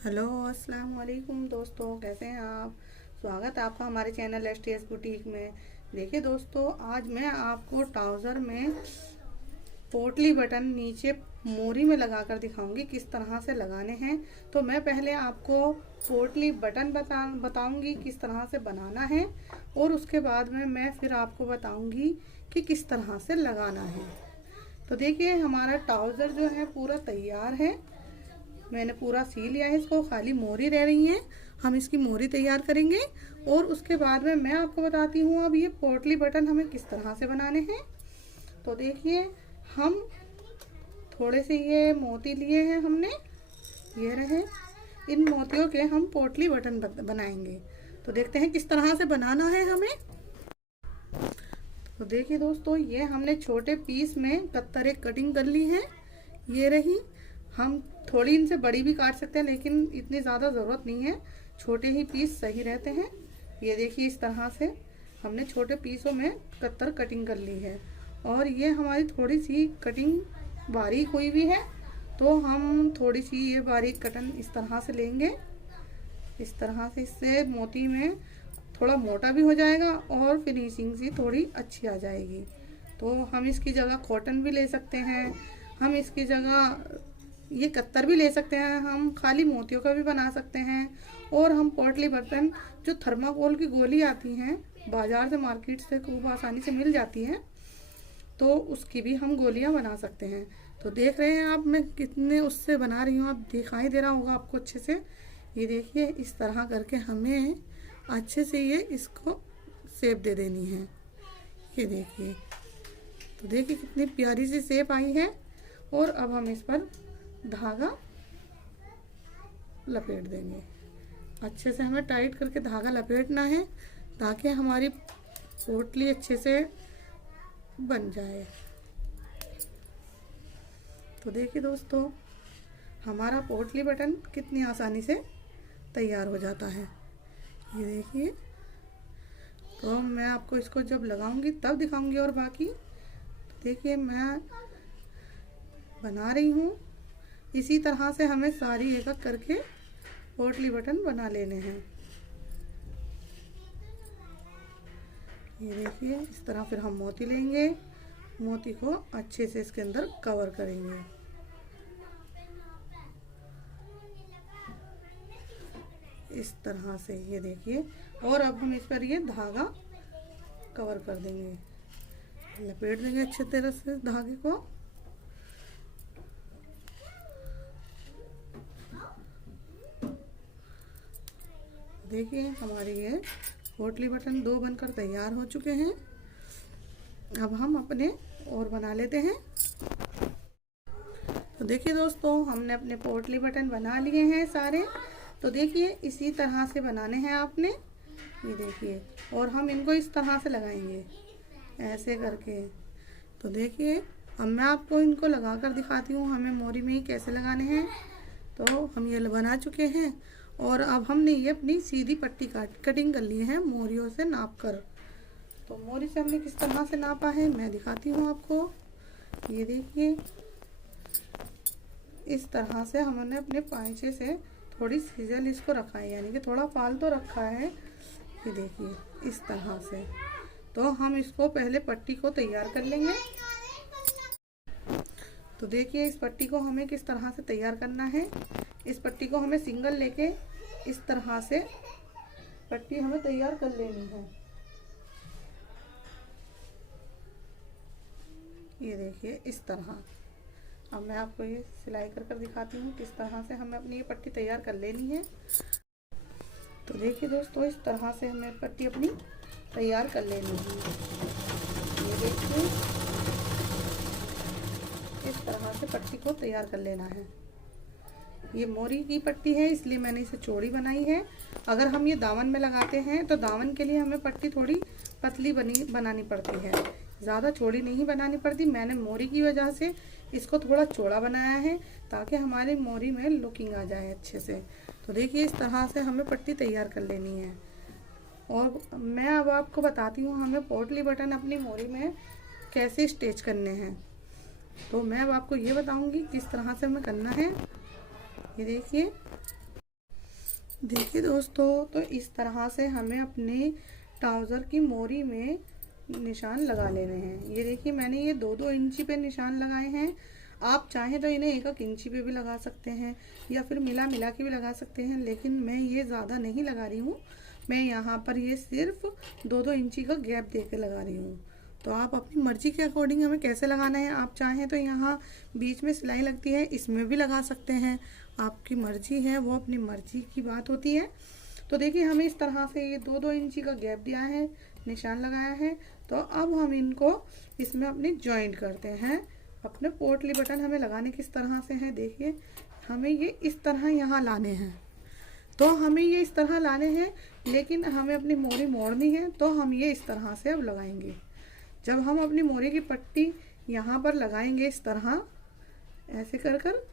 Hello अस्सलाम वालेकुम दोस्तों, कैसे हैं आप। स्वागत है आपका हमारे चैनल STS बुटीक में। देखिए दोस्तों, आज मैं आपको ट्राउज़र में पोटली बटन नीचे मोरी में लगाकर दिखाऊंगी किस तरह से लगाने हैं। तो मैं पहले आपको पोटली बटन बताऊंगी किस तरह से बनाना है, और उसके बाद में मैं फिर आपको बताऊंगी कि किस तरह से लगाना है। तो देखिए, हमारा ट्राउज़र जो है पूरा तैयार है। मैंने पूरा सी लिया है इसको, खाली मोरी रह रही है। हम इसकी मोरी तैयार करेंगे और उसके बाद में मैं आपको बताती हूँ अब ये पोटली बटन हमें किस तरह से बनाने हैं। तो देखिए, हम थोड़े से ये मोती लिए हैं हमने, ये रहे। इन मोतियों के हम पोटली बटन बनाएंगे। तो देखते हैं किस तरह से बनाना है हमें। तो देखिए दोस्तों, ये हमने छोटे पीस में कत्तरे कटिंग कर ली है, ये रही। हम थोड़ी इनसे बड़ी भी काट सकते हैं, लेकिन इतनी ज़्यादा ज़रूरत नहीं है, छोटे ही पीस सही रहते हैं। ये देखिए, इस तरह से हमने छोटे पीसों में कत्तर कटिंग कर ली है। और ये हमारी थोड़ी सी कटिंग बारीक हुई भी है, तो हम थोड़ी सी ये बारीक कटन इस तरह से लेंगे। इस तरह से इससे मोती में थोड़ा मोटा भी हो जाएगा और फिनिशिंग सी थोड़ी अच्छी आ जाएगी। तो हम इसकी जगह कॉटन भी ले सकते हैं, हम इसकी जगह ये कत्तर भी ले सकते हैं, हम खाली मोतियों का भी बना सकते हैं। और हम पोटली बर्तन जो थर्माकोल की गोली आती हैं बाज़ार से, मार्केट से खूब आसानी से मिल जाती हैं, तो उसकी भी हम गोलियां बना सकते हैं। तो देख रहे हैं आप मैं कितने उससे बना रही हूँ, आप दिखाई दे रहा होगा आपको अच्छे से। ये देखिए, इस तरह करके हमें अच्छे से ये इसको शेप दे देनी है। ये देखिए, तो देखिए कितनी प्यारी सी शेप आई है। और अब हम इस पर धागा लपेट देंगे। अच्छे से हमें टाइट करके धागा लपेटना है, ताकि हमारी पोटली अच्छे से बन जाए। तो देखिए दोस्तों, हमारा पोटली बटन कितनी आसानी से तैयार हो जाता है। ये देखिए, तो मैं आपको इसको जब लगाऊंगी तब दिखाऊंगी। और बाकी देखिए, मैं बना रही हूँ। इसी तरह से हमें सारी एक एक करके पोटली बटन बना लेने हैं। ये देखिए, इस तरह फिर हम मोती लेंगे, मोती को अच्छे से इसके अंदर कवर करेंगे। इस तरह से ये देखिए, और अब हम इस पर ये धागा कवर कर देंगे, लपेट देंगे अच्छे तरह से धागे को। देखिए, हमारी ये पोटली बटन 2 बनकर तैयार हो चुके हैं। अब हम अपने और बना लेते हैं। तो देखिए दोस्तों, हमने अपने पोटली बटन बना लिए हैं सारे। तो देखिए, इसी तरह से बनाने हैं आपने। ये देखिए, और हम इनको इस तरह से लगाएंगे ऐसे करके। तो देखिए, अब मैं आपको इनको लगा कर दिखाती हूँ हमें मोरी में ही कैसे लगाने हैं। तो हम ये बना चुके हैं, और अब हमने ये अपनी सीधी पट्टी कटिंग कर ली है मोरियों से नाप कर। तो मोरी से हमने किस तरह से नापा है मैं दिखाती हूँ आपको। ये देखिए, इस तरह से हमने अपने पांचे से थोड़ी सिजल इसको रखा है, यानी कि थोड़ा फाल तो रखा है। ये देखिए, इस तरह से। तो हम इसको पहले पट्टी को तैयार कर लेंगे। तो देखिए, इस पट्टी को हमें किस तरह से तैयार करना है। इस पट्टी को हमें सिंगल लेके इस तरह से पट्टी हमें तैयार कर लेनी है। ये देखिए, इस तरह। अब मैं आपको ये सिलाई कर कर दिखाती हूँ किस तरह से हमें अपनी ये पट्टी तैयार कर लेनी है। तो देखिए दोस्तों, इस तरह से हमें पट्टी अपनी तैयार कर लेनी है। ये देखिए, इस तरह से पट्टी को तैयार कर लेना है। ये मोरी की पट्टी है, इसलिए मैंने इसे चौड़ी बनाई है। अगर हम ये दामन में लगाते हैं तो दामन के लिए हमें पट्टी थोड़ी पतली बनानी पड़ती है, ज़्यादा चौड़ी नहीं बनानी पड़ती। मैंने मोरी की वजह से इसको थोड़ा चौड़ा बनाया है, ताकि हमारी मोरी में लुकिंग आ जाए अच्छे से। तो देखिए, इस तरह से हमें पट्टी तैयार कर लेनी है। और मैं अब आपको बताती हूँ हमें पोटली बटन अपनी मोरी में कैसे स्टिच करने हैं। तो मैं अब आपको ये बताऊँगी किस तरह से हमें करना है। ये देखिए, देखिए दोस्तों, तो इस तरह से हमें अपने ट्राउज़र की मोरी में निशान लगा लेने हैं। ये देखिए मैंने ये 2-2 इंची पे निशान लगाए हैं। आप चाहें तो इन्हें 1-1 इंची पे भी लगा सकते हैं या फिर मिला मिला के भी लगा सकते हैं, लेकिन मैं ये ज़्यादा नहीं लगा रही हूँ। मैं यहाँ पर ये सिर्फ 2-2 इंची का गैप दे के लगा रही हूँ। तो आप अपनी मर्ज़ी के अकॉर्डिंग हमें कैसे लगाना है, आप चाहें तो यहाँ बीच में सिलाई लगती है इसमें भी लगा सकते हैं। आपकी मर्ज़ी है, वो अपनी मर्ज़ी की बात होती है। तो देखिए हमें इस तरह से ये 2-2 इंची का गैप दिया है, निशान लगाया है। तो अब हम इनको इसमें अपने जॉइंट करते हैं। अपने पोटली बटन हमें लगाने किस तरह से है, देखिए हमें ये इस तरह यहाँ लाने हैं। तो हमें ये इस तरह लाने हैं, लेकिन हमें अपनी मोरी मोड़नी है, तो हम ये इस तरह से अब लगाएंगे। जब हम अपनी मोरी की पट्टी यहाँ पर लगाएंगे इस तरह ऐसे कर कर,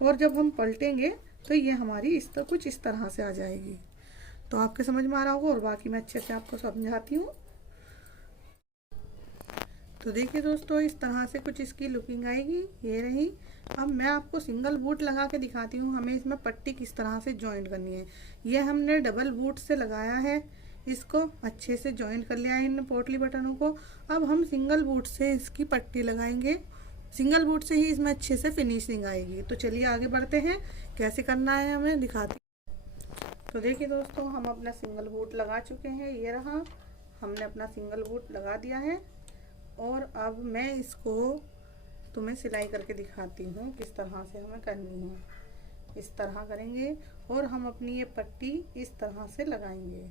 और जब हम पलटेंगे तो ये हमारी कुछ इस तरह से आ जाएगी। तो आपके समझ में आ रहा होगा, और बाकी मैं अच्छे से आपको समझाती हूँ। तो देखिए दोस्तों, इस तरह से कुछ इसकी लुकिंग आएगी, ये रही। अब मैं आपको सिंगल बूट लगा के दिखाती हूँ हमें इसमें पट्टी किस तरह से जॉइंट करनी है। ये हमने डबल बूट से लगाया है, इसको अच्छे से जॉइंट कर लिया है इन पोटली बटनों को। अब हम सिंगल बूट से इसकी पट्टी लगाएंगे, सिंगल बूट से ही इसमें अच्छे से फिनिशिंग आएगी। तो चलिए आगे बढ़ते हैं, कैसे करना है हमें दिखाती। तो देखिए दोस्तों, हम अपना सिंगल बूट लगा चुके हैं, ये रहा, हमने अपना सिंगल बूट लगा दिया है। और अब मैं इसको तुम्हें सिलाई करके दिखाती हूँ किस तरह से हमें करनी है। इस तरह करेंगे और हम अपनी ये पट्टी इस तरह से लगाएंगे।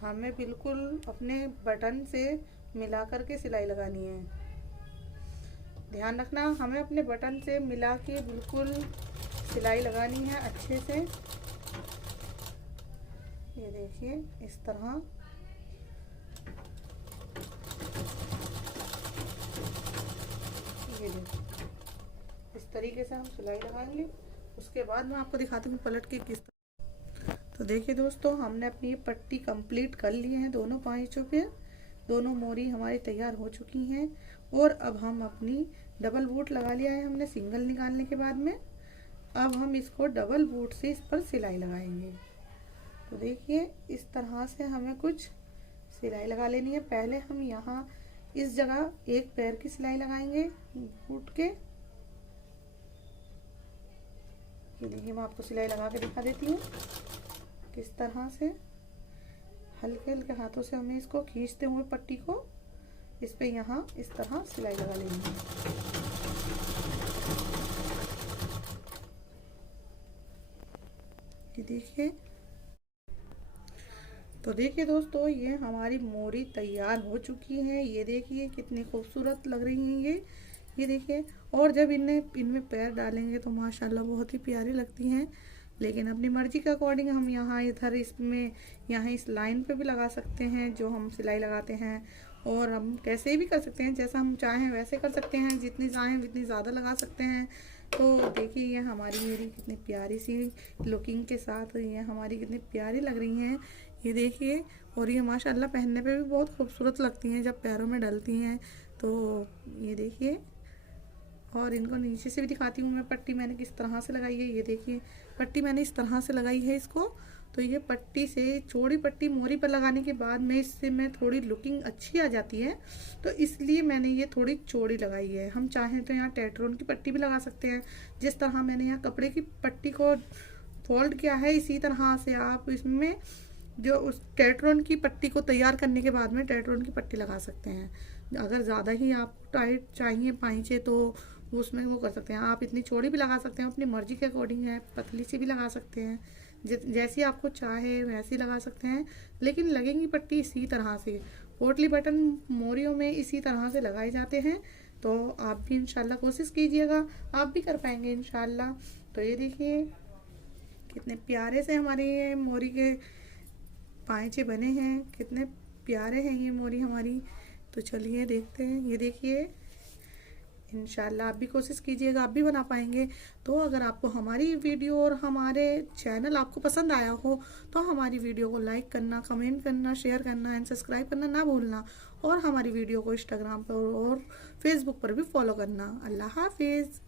हमें बिल्कुल अपने बटन से मिला कर के सिलाई लगानी है। ध्यान रखना, हमें अपने बटन से मिला के बिल्कुल सिलाई लगानी है अच्छे से। ये देखिए इस तरह, ये देखिए इस तरीके से हम सिलाई लगाएंगे। उसके बाद मैं आपको दिखाती हूँ पलट के किस तरह। तो देखिए दोस्तों, हमने अपनी पट्टी कंप्लीट कर ली है दोनों पाँचों पे। दोनों मोरी हमारी तैयार हो चुकी हैं। और अब हम अपनी डबल बूट लगा लिया है हमने सिंगल निकालने के बाद में। अब हम इसको डबल बूट से इस पर सिलाई लगाएंगे। तो देखिए इस तरह से हमें कुछ सिलाई लगा लेनी है। पहले हम यहाँ इस जगह एक पैर की सिलाई लगाएंगे बूट के। ये देखिए मैं आपको सिलाई लगा के दिखा देती हूँ किस तरह से। हल्के हल्के हाथों से हमें इसको खींचते हुए पट्टी को इस पे यहाँ इस तरह सिलाई लगा लेनी है। ये देखिए, तो देखिए दोस्तों, ये हमारी मोरी तैयार हो चुकी है। ये देखिए कितनी खूबसूरत लग रही हैं ये देखिए। और जब इनमें पैर डालेंगे तो माशाल्लाह बहुत ही प्यारी लगती हैं। लेकिन अपनी मर्जी के अकॉर्डिंग हम यहाँ इधर इसमें यहाँ इस लाइन पे भी लगा सकते हैं जो हम सिलाई लगाते हैं। और हम कैसे भी कर सकते हैं, जैसा हम चाहें वैसे कर सकते हैं, जितनी चाहें उतनी ज़्यादा लगा सकते हैं। तो देखिए ये हमारी मेरी कितनी प्यारी सी लुकिंग के साथ ये हमारी कितनी प्यारी लग रही हैं, ये देखिए। और ये माशाल्लाह पहनने पे भी बहुत खूबसूरत लगती हैं जब पैरों में डलती हैं। तो ये देखिए, और इनको नीचे से भी दिखाती हूँ मैं पट्टी मैंने किस तरह से लगाई है। ये देखिए पट्टी मैंने इस तरह से लगाई है इसको। तो ये पट्टी से चौड़ी पट्टी मोरी पर लगाने के बाद में इससे में थोड़ी लुकिंग अच्छी आ जाती है, तो इसलिए मैंने ये थोड़ी चौड़ी लगाई है। हम चाहें तो यहाँ टेट्रोन की पट्टी भी लगा सकते हैं। जिस तरह मैंने यहाँ कपड़े की पट्टी को फोल्ड किया है, इसी तरह से आप इसमें जो उस टेट्रोन की पट्टी को तैयार करने के बाद में टेट्रोन की पट्टी लगा सकते हैं। अगर ज़्यादा ही आप टाइट चाहिए पाइचे तो उसमें वो कर सकते हैं। आप इतनी चौड़ी भी लगा सकते हैं, अपनी मर्जी के अकॉर्डिंग है, पतली सी भी लगा सकते हैं, जैसी आपको चाहे वैसी लगा सकते हैं। लेकिन लगेंगी पट्टी इसी तरह से, पोटली बटन मोरियों में इसी तरह से लगाए जाते हैं। तो आप भी इंशाल्लाह कोशिश कीजिएगा, आप भी कर पाएंगे इंशाल्लाह। तो ये देखिए कितने प्यारे से हमारे ये मोरी के पाँचे बने हैं, कितने प्यारे हैं ये मोरी हमारी। तो चलिए देखते हैं। ये देखिए इंशाल्लाह आप भी कोशिश कीजिएगा, आप भी बना पाएंगे। तो अगर आपको हमारी वीडियो और हमारे चैनल आपको पसंद आया हो तो हमारी वीडियो को लाइक करना, कमेंट करना, शेयर करना एंड सब्सक्राइब करना ना भूलना। और हमारी वीडियो को इंस्टाग्राम पर और फेसबुक पर भी फॉलो करना। अल्लाह हाफिज़।